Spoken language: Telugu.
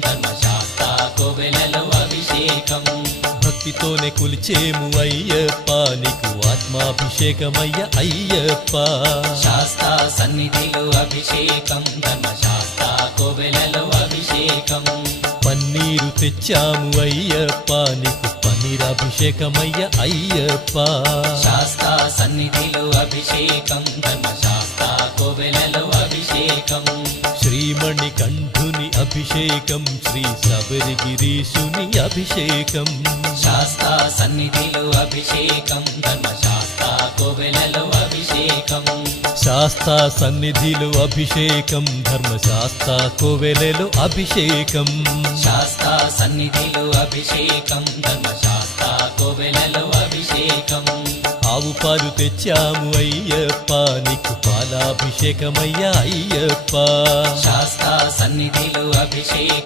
ధర్మశాస్త్ర కోవెలలో అభిషేకం భక్తితోనే కొలిచేము అయ్యప్ప నీకు ఆత్మాభిషేకమయ్య అయ్యప్ప శాస్త్ర సన్నిధిలో అభిషేకం ధర్మశాస్త్ర కోవెలలో అభిషేకం పన్నీరు తెచ్చాము అయ్యప్ప నీకు పన్నీరాభిషేకమయ్య అయ్యప్ప శాస్త్ర సన్నిధిలో అభిషేకం ధర్మశాస్త్ర కోవెలలో అభిషేకం శ్రీమణి కంఠుని అభిషేకం శ్రీ శబరిగిరీశుని అభిషేకం శాస్త్ర సన్నిధిలో అభిషేకం ధర్మశాస్త్ర కోవెలలో అభిషేకం శాస్త్ర సన్నిధిలో అభిషేకం ధర్మశాస్త్ర కోవెలలో అభిషేకం శాస్త్ర సన్నిధిలో అభిషేకం ధర్మశాస్త్ర కోవెలలో అభిషేకం ఆవు పాలు తెచ్చాము అయ్యప్ప నీకు పాలాభిషేకమయ్య అయ్యప్ప శాస్త్ర సన్నిధిలో అభిషేకం